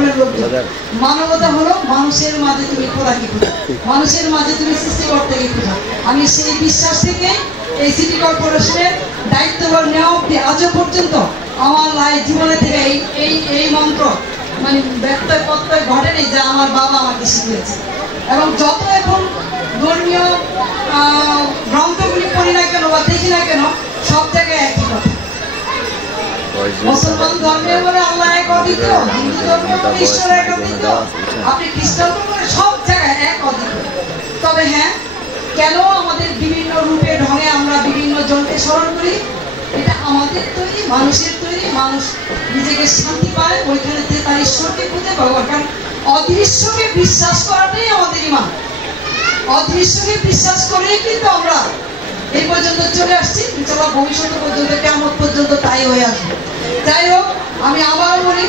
ধর্মের লোকজন। মানবতা হলো মানুষের মাঝে তুমি খোদাকে খোঁজো, মানুষের মাঝে তুমি সৃষ্টিকর্তাকে খোঁজো। আমি সেই বিশ্বাস থেকে এই সিটি কর্পোরেশনের দায়িত্বভার নেওয়া অব্দি আজও পর্যন্ত আমার জীবনে থেকে এই মন্ত্র মানে ব্যক্তয় প্রত্যয় ঘটেনি যে আমার বাবা আমাকে শিখিয়েছে। এবং যত এখন ধর্মীয় গ্রন্থগুলি পড়ি না কেন বা দেখি না কেন, সব জায়গায় একই কথা। মুসলমান ধর্মে বলে আল্লাহ এক অদ্বিতীয়, হিন্দু ধর্মে বলে ঈশ্বর এক অদ্বিতীয়, আপনি খ্রিস্টান ধর্মে সব জায়গায় এক অদ্বিতীয়। তবে হ্যাঁ, কেন আমাদের বিভিন্ন রূপে ঢঙে আমরা বিভিন্ন জনকে স্মরণ করি? এটা আমাদের তৈরি, মানুষের তৈরি। মানুষ নিজেকে শান্তি পায় ওইখানে তার ঈশ্বরকে খুঁজে পাবে। কারণ অদৃশ্যকে বিশ্বাস করাটাই আমাদের ঈমান। অদৃশ্যকে বিশ্বাস করেই কিন্তু আমরা এই পর্যন্ত চলে আসছি। ইনশাআল্লাহ ভবিষ্যৎ পর্যন্ত, কিয়ামত পর্যন্ত তাই হয়ে আসবে। যাই হোক, আমি আবারও বলি,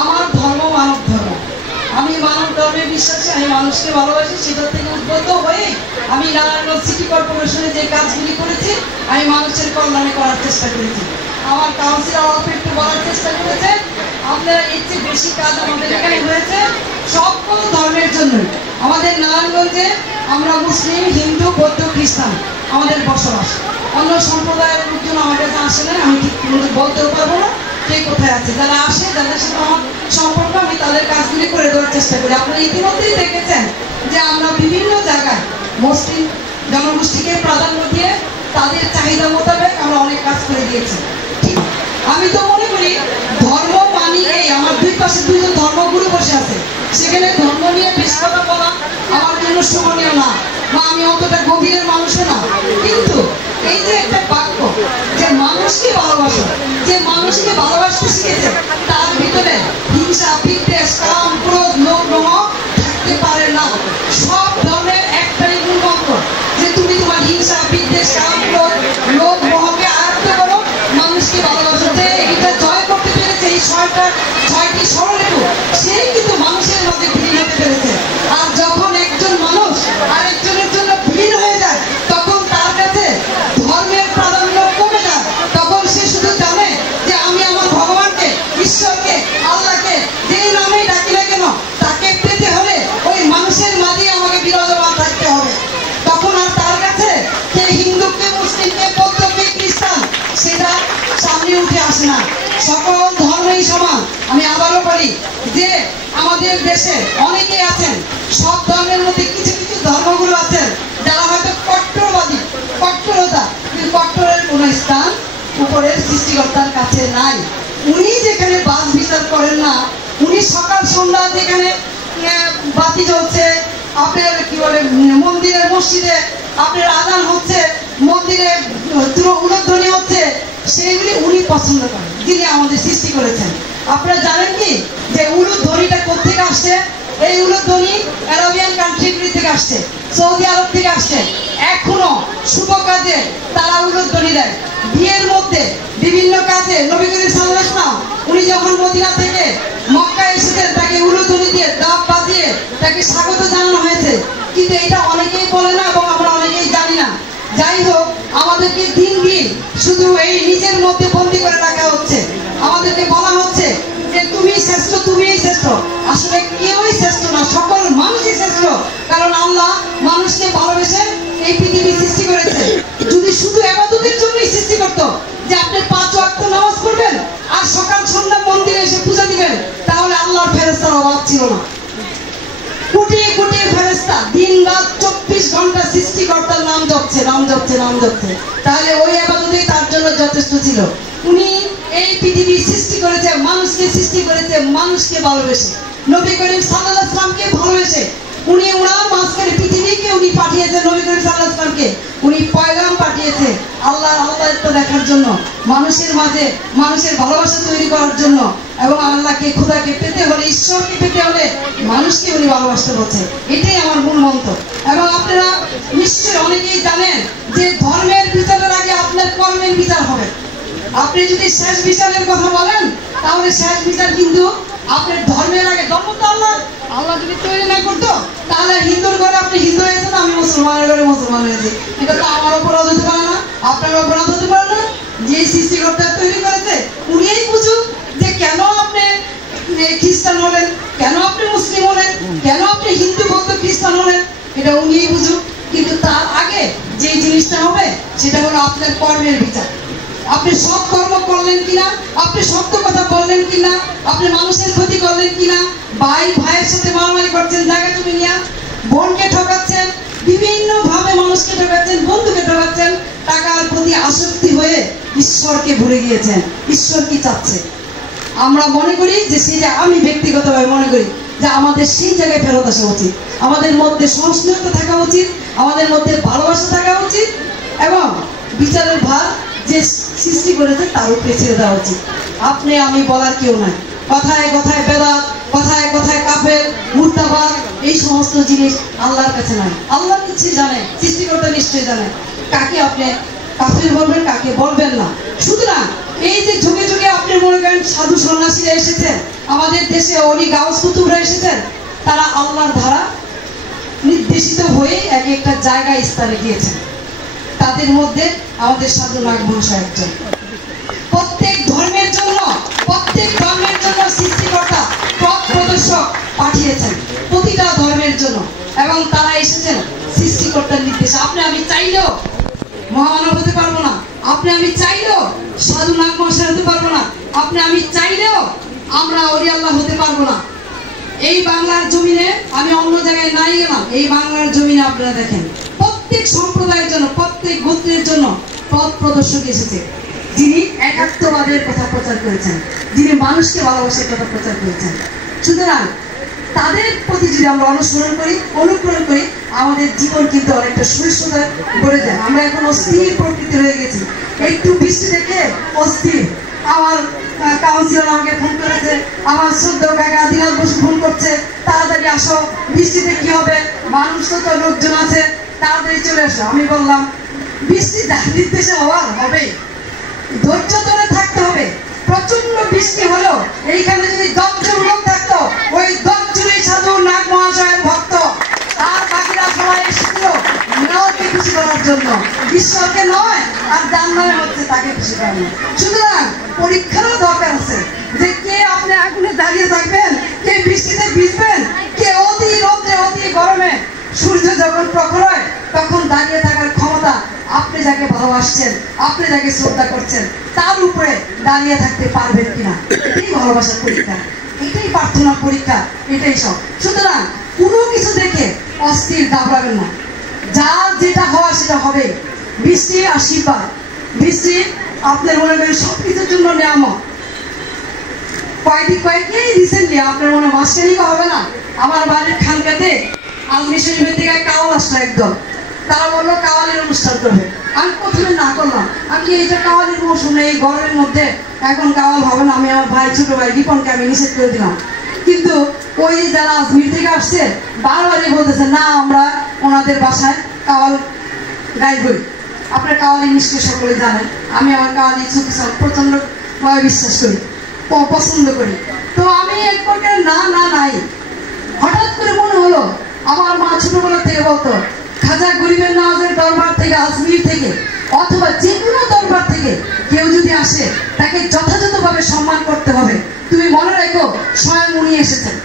আমার ধর্ম মানব ধর্ম। আমি মানব ধর্মে বিশ্বাসী, আমি মানুষকে ভালোবাসি। সেটা থেকে উদ্বুদ্ধ হয়ে আমি নারায়ণগঞ্জ সিটি কর্পোরেশনে যে কাজগুলি করেছি, আমি মানুষের কল্যাণে করার চেষ্টা করেছি। আমার কাউন্সিলর অল্প একটু বলার চেষ্টা করেছেন, আপনারা এর চেয়ে বেশি কাজ আমাদের এখানে হয়েছে সকল ধর্মের জন্য। আমাদের নারায়ণগঞ্জে আমরা মুসলিম, হিন্দু, বৌদ্ধ, খ্রিস্টান আমাদের বসবাস। অন্য সম্প্রদায়ের লোকজন আমার কাছে আসে না, আমি ঠিক বলতেও পারবো না কে কোথায় আছে। যারা আসে, যাদের সাথে আমার সম্পর্ক, আমি তাদের কাজগুলি করে দেওয়ার চেষ্টা করি। আপনারা ইতিমধ্যেই দেখেছেন যে আমরা বিভিন্ন জায়গায় মুসলিম জনগোষ্ঠীকে প্রাধান্য দিয়ে তাদের চাহিদা মোতাবেক আমরা অনেক কাজ করে দিয়েছি। ঠিক, আমি তো মনে করি ধর্ম মানিয়েই আমার দুই পাশে দুইজন ধর্মগুরু বসে আছে, সেখানে ধর্ম নিয়ে বেশ কথা বলা আমার জন্য শোভনীয় না, বা আমি অতটা গভীরের মানুষও না। কিন্তু এই যে একটা বাক্য যে মানুষকে ভালোবাসো, যে মানুষকে ভালোবাসতে শিখেছে, তার ভিতরে হিংসা, বিদ্বেষ, কাম, ক্রোধ, লোভ, মোহ থাকতে পারে না। সব ধর্মের একটাই মূল মন্ত্র যে তুমি তোমার হিংসা, বিদ্বেষ, কাম, ক্রোধ, লোভ, মোহকে আয়ত্ত করো, মানুষকে ভালোবাসো। যে এটা জয় করতে পেরেছে এই ছয়টি ষড়রেখু, সেই কিন্তু মানুষের মধ্যে বিলীন হতে পেরেছে। আর যখন একজন মানুষ আরেকজনের জন্য বিলীন হয়ে যায়, তখন তার কাছে ধর্মের প্রাধান্য কমে যায়। তখন সে শুধু জানে যে আমি আমার ভগবানকে, ঈশ্বরকে, আল্লাহকে যেই নামেই ডাকি না কেন, তাকে পেতে হলে ওই মানুষের মাঝে আমাকে বিরাজমান থাকতে হবে। তখন আর তার কাছে কে হিন্দুকে, মুসলিমকে, বৌদ্ধকে, খ্রিস্টান সেটা সামনে উঠে আসে না। সকল ধর্মই সমান। আমি আবারও বলি যে আমাদের দেশে অনেকেই আছেন, সব ধর্মের মধ্যে কিছু কিছু ধর্মগুলো আছেন যারা হয়তো কট্টরবাদী, কট্টরতা, কিন্তু কট্টরের কোনো স্থান উপরের সৃষ্টিকর্তার কাছে নাই। উনি যেখানে বাস বিচার করেন না, উনি সকাল সন্ধ্যা যেখানে বাতি জ্বলছে, আপনার কি বলে মন্দিরের মসজিদে আপনার আজান হচ্ছে, মন্দিরে উলধ্বনি হচ্ছে, সেইগুলি উনি পছন্দ করেন, যিনি আমাদের সৃষ্টি করেছেন। আপনারা জানেন কি যে উলুধ্বনিটা কোথেকে আসছে? এই উলুধ্বনি আরবিয়ান কান্ট্রিগুলি থেকে আসছে, সৌদি আরব থেকে আসছে। এখনো শুভ কাজে তারা উলুধ্বনি দেয়। বিয়ের মধ্যে বিভিন্ন কাজে নবী করিম সাল্লাল্লাহু আলাইহি ওয়াসাল্লাম উনি যখন মদিনা থেকে মক্কা এসেছেন, তাকে উলুধ্বনি দিয়ে দাব বাজিয়ে তাকে স্বাগত জানানো হয়েছে। কিন্তু এটা অনেকেই বলে না এবং আমরা অনেকেই জানি না। যাই হোক, আমাদেরকে দিন দিন শুধু এই নিজের মধ্যে বন্দী করে রাখা হচ্ছে। আমাদেরকে বলা হচ্ছে যে তুমি শ্রেষ্ঠ, তুমি শ্রেষ্ঠ। আসলে কেউই শ্রেষ্ঠ না, সকল মানুষই শ্রেষ্ঠ। কারণ আল্লাহ মানুষকে ভালোবেসে এই পৃথিবী সৃষ্টি করেছে। যদি শুধু ইবাদতের জন্যই সৃষ্টি করতো যে আপনি 5 ওয়াক্ত নামাজ পড়বেন আর সকাল সন্ধ্যা মন্দিরে এসে পূজা দিবেন, তাহলে আল্লাহর ফেরেশতার অভাব ছিল না। কোটি কোটি ফেরেশতা দিন রাত 24 ঘন্টা সৃষ্টিকর্তার নাম জপছে, নাম জপছে, নাম জপছে। তাহলে ওই ইবাদতই তার জন্য যথেষ্ট ছিল। উনি এই পৃথিবী সৃষ্টি করেছে, মানুষকে সৃষ্টি করেছে মানুষকে ভালোবেসে, নবী করিম সাল্লাল্লাহু আলাইহি ওয়াসাল্লামকে ভালোবেসে। উনি ওনার মাঝখানে পৃথিবীকে উনি পাঠিয়েছে, নবী করিম সাল্লাল্লাহু আলাইহি ওয়াসাল্লামকে উনি পয়গাম পাঠিয়েছে আল্লাহকে দেখার জন্য, মানুষের মাঝে মানুষের ভালোবাসা তৈরি করার জন্য। এবং আল্লাহকে, খোদাকে পেতে হলে, ঈশ্বরকে পেতে হলে মানুষকে উনি ভালোবাসতে বলছে। এটাই আমার মূল মন্ত্র। এবং আপনারা নিশ্চয়ই অনেকেই জানেন যে ধর্মের বিচারের আগে আপনার কর্মের বিচার হবে। আপনি যদি শেষ বিচারের কথা বলেন, তাহলে শেষ বিচার কিন্তু আপনার ধর্মের আগে। ধর্ম তো আল্লাহ যদি তৈরি না করতো, তাহলে হিন্দুর ঘরে আপনি হিন্দু হয়েছেন, আমি মুসলমানের ঘরে মুসলমান হয়েছি। এটা তো আমার অপরাধ হতে পারে না, আপনার অপরাধ হতে পারে না। যে সৃষ্টিকর্তা তৈরি করেছে উনিই বুঝুক যে কেন আপনি খ্রিস্টান হলেন, কেন আপনি মুসলিম হলেন, কেন আপনি হিন্দু বৌদ্ধ খ্রিস্টান হলেন, এটা উনিই বুঝুন। কিন্তু তার আগে যে জিনিসটা হবে সেটা হলো আপনার কর্মের বিচার। আপনি সৎ কর্ম করলেন কিনা, আপনি সত্য কথা বললেন কিনা, আপনি মানুষের ক্ষতি করলেন কিনা, ভাই ভাইয়ের সাথে মারামারি করছেন, জায়গা জমি নিয়ে, বোনকে ঠকাচ্ছেন, বিভিন্ন ভাবে মানুষকে ঠকাচ্ছেন, বন্ধুকে ঠকাচ্ছেন, টাকার প্রতি আসক্তি হয়ে ঈশ্বরকে ভুলে গিয়েছেন। ঈশ্বর কি চাচ্ছে? আমরা মনে করি যে সেটা, আমি ব্যক্তিগতভাবে মনে করি যে আমাদের সেই জায়গায় ফেরত আসা উচিত। আমাদের মধ্যে সহিষ্ণুতা থাকা উচিত, আমাদের মধ্যে ভালোবাসা থাকা উচিত, এবং বিচারের ভার যে সৃষ্টি করেছে তার উপরে ছেড়ে দেওয়া উচিত। আপনি আমি বলার কেউ নাই। কথায় কথায় বেদাত, কথায় কথায় কাফের, মুর্তাবাদ, এই সমস্ত জিনিস আল্লাহর কাছে নাই। আল্লাহ নিশ্চয়ই জানে, সৃষ্টিকর্তা নিশ্চয়ই জানে কাকে আপনি কাফের বলবেন, কাকে বলবেন না। সুতরাং এই যে যুগে যুগে আপনি মনে করেন সাধু সন্ন্যাসীরা এসেছেন, আমাদের দেশে অলি গাউস কুতুবরা এসেছেন, তারা আল্লাহর ধারা নির্দেশিত হয়ে এক একটা জায়গায় স্থানে গিয়েছেন। তাদের মধ্যে আমাদের সাধু নাগ মহাশয় একজন। প্রত্যেক ধর্মের জন্য সৃষ্টিকর্তা পথ প্রদর্শক পাঠিয়েছেন, প্রতিটা ধর্মের জন্য, এবং তারা এসেছেন সৃষ্টিকর্তার নির্দেশে। আপনি আমি চাইলেও মহামানব হতে পারবো না, আপনি আমি চাইলেও সাধু নাগ মহাশয় হতে পারবো না, আপনি আমি চাইলেও আমরা অলি আল্লাহ হতে পারবো না। এই বাংলার জমিনে, আমি অন্য জায়গায় নাই গেলাম, এই বাংলার জমিনে আপনারা দেখেন প্রত্যেক সম্প্রদায়ের জন্য, প্রত্যেক গোত্রের জন্য পথ প্রদর্শক এসেছে, যিনি একাত্মবাদের কথা প্রচার করেছেন, যিনি মানুষকে ভালোবাসার কথা প্রচার করেছেন। সুতরাং তাদের প্রতি যদি আমরা অনুসরণ করি, অনুকরণ করি, আমাদের জীবন কিন্তু অনেকটা সুস্থতা গড়ে যায়। আমরা এখন অস্থির প্রকৃতি হয়ে গেছি, একটু বৃষ্টি দেখে অস্থির। আমার কাউন্সিলর আমাকে ফোন করেছে, আমার শ্রদ্ধ কাকা দিনাজ বসু ফোন করছে, তাড়াতাড়ি আসো, বৃষ্টিতে কি হবে, মানুষ তো লোকজন আছে, তাড়াতাড়ি চলে আসো। আমি বললাম বৃষ্টি নির্দেশে হওয়ার হবেই, ধৈর্য ধরে থাকতে হবে। প্রচন্ড বৃষ্টি হলো, এইখানে যদি 10 জন লোক থাকতো, ওই 10 জনই সাধু নাগ মহাশয়ের ভক্ত, আর বাকিরা সবাই এসেছিল নাওকে খুশি করার জন্য, ঈশ্বরকে নয়, আর যার নামে হচ্ছে তাকে খুশি করানো। সুতরাং পরীক্ষারও দরকার আছে, যে কে আপনি আগুনে দাঁড়িয়ে থাকবেন, কে বৃষ্টিতে ভিজবেন, কে অতি রোদে অতি গরমে সূর্য যখন প্রখর হয় তখন দাঁড়িয়ে থাকার ক্ষমতা, আপনি যাকে ভালোবাসছেন, আপনি যাকে শ্রদ্ধা করছেন, তার উপরে দাঁড়িয়ে থাকতে পারবেন কিনা, এটাই ভালোবাসার পরীক্ষা, এটাই প্রার্থনার পরীক্ষা, এটাই সব। সুতরাং কোনো কিছু দেখে অস্থির ঘাবড়াবেন না, যা যেটা হওয়ার সেটা হবে। বৃষ্টি আশীর্বাদ, বৃষ্টি আপনার মনে করেন সবকিছুর জন্য নিয়ামক। কয়েকদিন রিসেন্টলি আপনার মনে মাসখানিক হবে না, আমার বাড়ির খানকাতে আজমি শরীফের থেকে কাওয়াল আসলো একদল, তারা বললো কাওয়ালির অনুষ্ঠান করবে। আমি প্রথমে না করলাম, আমি এইটা কাওয়ালির মৌসুম নেই, এই গরমের মধ্যে এখন কাওয়াল হবে না। আমি আমার ভাই, ছোট ভাই রিপনকে আমি নিষেধ করে দিলাম। কিন্তু ওই যারা আজমির থেকে আসছে বারবারই বলতেছে, না আমরা ওনাদের বাসায় কাওয়াল গাইবই। আপনার কাওয়ালি নিশ্চয়ই সকলে জানেন, আমি আমার কাওয়ালি প্রচন্ড বিশ্বাস করি, পছন্দ করি। তো আমি এক প্রকার নাই, হঠাৎ করে মনে হলো, আমার মা ছোটবেলা থেকে বলতো, খাজা গরিবের নওয়াজের দরবার থেকে, আজমির থেকে, অথবা যে কোনো দরবার থেকে কেউ যদি আসে তাকে যথাযথভাবে সম্মান করতে হবে। তুমি মনে রেখো, স্বয়ং উনি এসেছেন,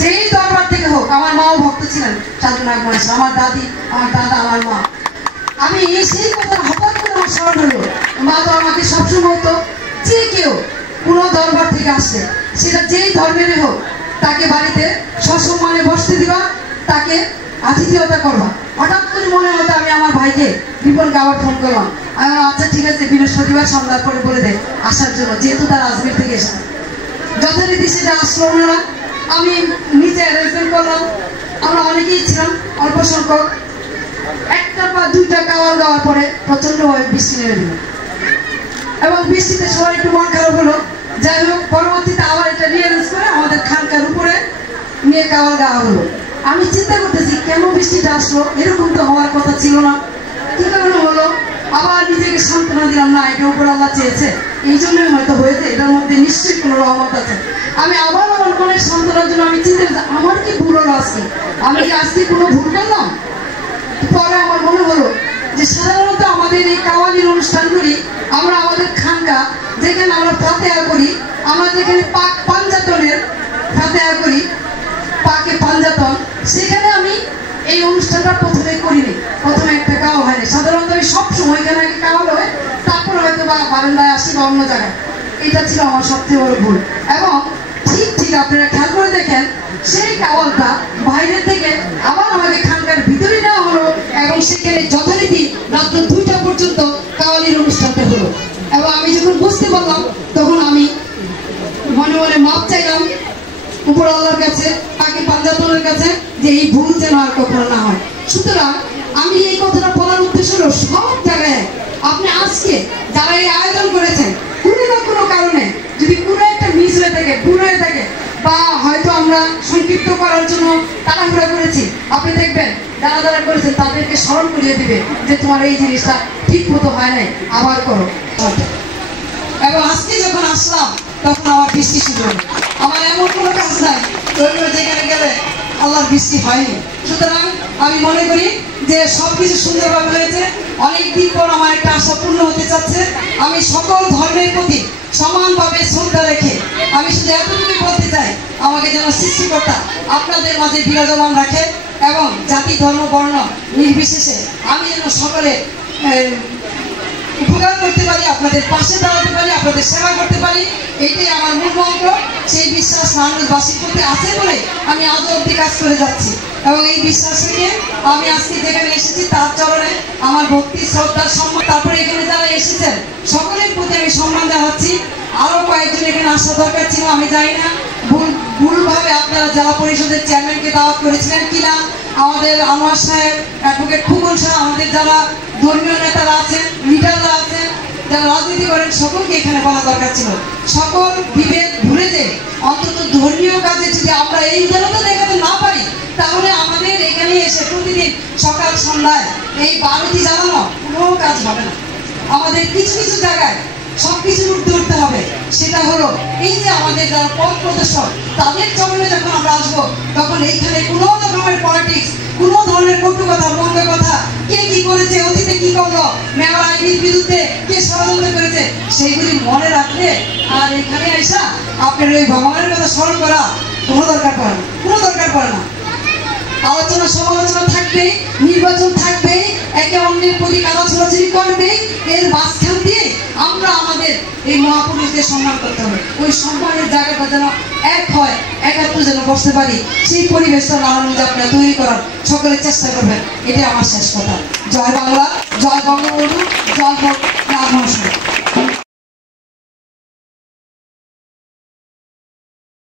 যেই দরবার থেকে হোক। আমার মাও ভক্ত ছিলেন সাধু নাগ মহাশয়, আমার দাদি, আমার দাদা, আমার মা। আমি সেই কথা হঠাৎ করে আমার স্মরণ হলো, মা তো আমাকে সবসময় হতো, যে কেউ কোনো দরবার থেকে আসে, সেটা যেই ধর্মেরই হোক, তাকে বাড়িতে সসম্মানে বসতে দিবা, তাকে আতিথেয়তা করবা। হঠাৎ করে মনে হতো, আমি আমার ভাইকে রিপনকে আবার ফোন করলাম, আমি আচ্ছা ঠিক আছে, বৃহস্পতিবার সন্ধ্যার পরে বলে দেয় আসার জন্য, যেহেতু তার আজমির থেকে এসে। যথারীতি সেটা আসলো ওনারা, আমি নিচে অ্যারেঞ্জমেন্ট করলাম। আমরা অনেকেই ছিলাম, অল্প সংখ্যক। একটা বা দুইটা কাওয়াল গাওয়ার পরে প্রচন্ডভাবে বৃষ্টি নেমে দিল, এবং বৃষ্টিতে সবাই একটু মন খারাপ হলো। যাই হোক, পরবর্তীতে আবার এটা রিঅ্যারেঞ্জ করে আমাদের খানকার উপরে নিয়ে কাওয়াল গাওয়া হলো। আমি চিন্তা করতেছি, কেন বৃষ্টিটা আসলো, এরকম তো হওয়ার কথা ছিল না, কি কারণে হলো। আবার নিজেকে সান্ত্বনা দিলাম, না এটা উপর আল্লাহ চেয়েছে, এই জন্যই হয়তো হয়েছে, এটার মধ্যে নিশ্চয়ই কোনো রহমত আছে। আমি আবার আমার মনের সান্ত্বনার জন্য আমি চিন্তা করছি, আমার কি ভুল হলো আজকে, আমি কি আজকে কোনো ভুল করলাম। পরে আমার মনে হলো যে সাধারণত আমাদের এই কাওয়ালির অনুষ্ঠান করি আমরা, আমাদের খানকা যেখানে আমরা ফাতিহা করি, আমরা যেখানে পাক পাঞ্জাতনের ফাতেহা করি, পাকে পাঞ্জাতন, সেখানে আমি এই অনুষ্ঠানটা প্রথমে করিনি, প্রথমে একটা গাওয়া হয়নি। সাধারণত আমি সবসময় এখানে আগে গাওয়ানো হয়, তারপর হয়তো বা বারান্দায় আসি বা অন্য জায়গায়। এটা ছিল আমার সবচেয়ে বড় ভুল। এবং ঠিক আপনারা খেয়াল করে দেখেন, সেই কাওয়ালটা বাইরে থেকে আবার আমাকে খানকার ভিতরে নেওয়া হলো এবং সেখানে যথারীতি রাত 2টা পর্যন্ত কাওয়ালির অনুষ্ঠানটা হলো। এবং আমি যখন বুঝতে পারলাম তখন আমি মনে মনে মাপ চাইলাম উপর আল্লাহর কাছে, পাকি পাঞ্জাতনের কাছে, যে এই ভুল যেন আর কখনো না হয়। সুতরাং আমি এই কথাটা বলার উদ্দেশ্য হলো, সব জায়গায় আপনি আজকে যারা এই আয়োজন করেছেন, কোনো না কোনো কারণে যদি কোনো একটা মিস হয়ে থাকে, ভুল হয়ে থাকে, বা হয়তো আমরা সংক্ষিপ্ত করার জন্য তাড়াহুড়া করেছি, আপনি দেখবেন যারা যারা করেছেন তাদেরকে স্মরণ করিয়ে দিবে যে তোমার এই জিনিসটা ঠিক মতো হয় নাই, আবার করো। এবং আজকে যখন আসলাম তখন আমার বৃষ্টি শুরু হলো। আমার এমন কোনো কাজ নাই যেখানে গেলে আল্লাহর বৃষ্টি হয়নি। সুতরাং আমি মনে করি যে সবকিছু সুন্দরভাবে হয়েছে। অনেকদিন পর আমার একটা আশা পূর্ণ হতে চাচ্ছে। আমি সকল ধর্মের প্রতি সমানভাবে শ্রদ্ধা রেখে আমি শুধু এতটুকুই বলতে চাই, আমাকে যেন সৃষ্টিকর্তা আপনাদের মাঝে বিরাজমান রাখে এবং জাতি ধর্ম বর্ণ নির্বিশেষে আমি যেন সকলে উপকার করতে পারি, আপনাদের পাশে দাঁড়াতে পারি, আপনাদের সেবা করতে পারি, এইটাই আমার মূল মন্ত্র। সেই বিশ্বাস নারায়ণগঞ্জবাসীর প্রতি আছে বলে আমি আজ অব্দি কাজ করে যাচ্ছি। এবং এই বিশ্বাস নিয়ে আমি আজকে যেখানে এসেছি তার চরণে আমার ভক্তি, শ্রদ্ধা, সম্মান, তারপরে এখানে যারা এসেছেন সকলের প্রতি আমি সম্মান জানাচ্ছি। আরো কয়েকজন এখানে আসা দরকার ছিল, আমি জানি না ভুলভাবে আপনারা জেলা পরিষদের চেয়ারম্যানকে দাওয়াত করেছিলেন কিনা, আমাদের আনোয়ার সাহেব, অ্যাডভোকেট খুকুল সাহেব, আমাদের যারা ধর্মীয় নেতারা আছেন, লিডাররা আছেন, যারা রাজনীতি করেন, সকলকে এখানে বলা দরকার ছিল। সকল বিভেদ ভুলে যে অন্তত ধর্মীয় কাজে যদি আমরা এই উদাহরণটা দেখাতে না পারি, তাহলে আমাদের এখানে এসে প্রতিদিন সকাল সন্ধ্যায় এই বারোটি জ্বালানো কোনো কাজ হবে না। আমাদের কিছু কিছু জায়গায় সবকিছুর উঠতে উঠতে হবে। সেটা হলো এই যে আমাদের যারা পথ প্রদর্শক, তাদের চরণে যখন আমরা আসবো তখন এইখানে কোনো রকমের পলিটিক্স, কোনো ধরনের কটু কথা, মন্দ কথা, কে কি করেছে, অতীতে কি করলো, মেয়র আইনের বিরুদ্ধে কে ষড়যন্ত্র করেছে, সেইগুলি মনে রাখলে আর এখানে আইসা আপনার ওই ভগবানের কথা স্মরণ করা কোনো দরকার পড়ে না, কোনো দরকার পড়ে না। আলোচনা সমালোচনা থাকবে, নির্বাচন থাকবে, একে অন্যের প্রতি কাদা ছোড়াছুড়ি করবে, এর মাঝখান দিয়ে আমরা আমাদের এই মহাপুরুষদের সম্মান করতে হবে। ওই সম্মানের জায়গাটা যেন এক হয়, একাত্র যেন বসতে পারি, সেই পরিবেশটা নারায়ণগঞ্জে আপনারা তৈরি করার সকলে চেষ্টা করবেন। এটাই আমার শেষ কথা। জয় বাংলা, জয় বঙ্গবন্ধু, জয় হোক রাজবংশ।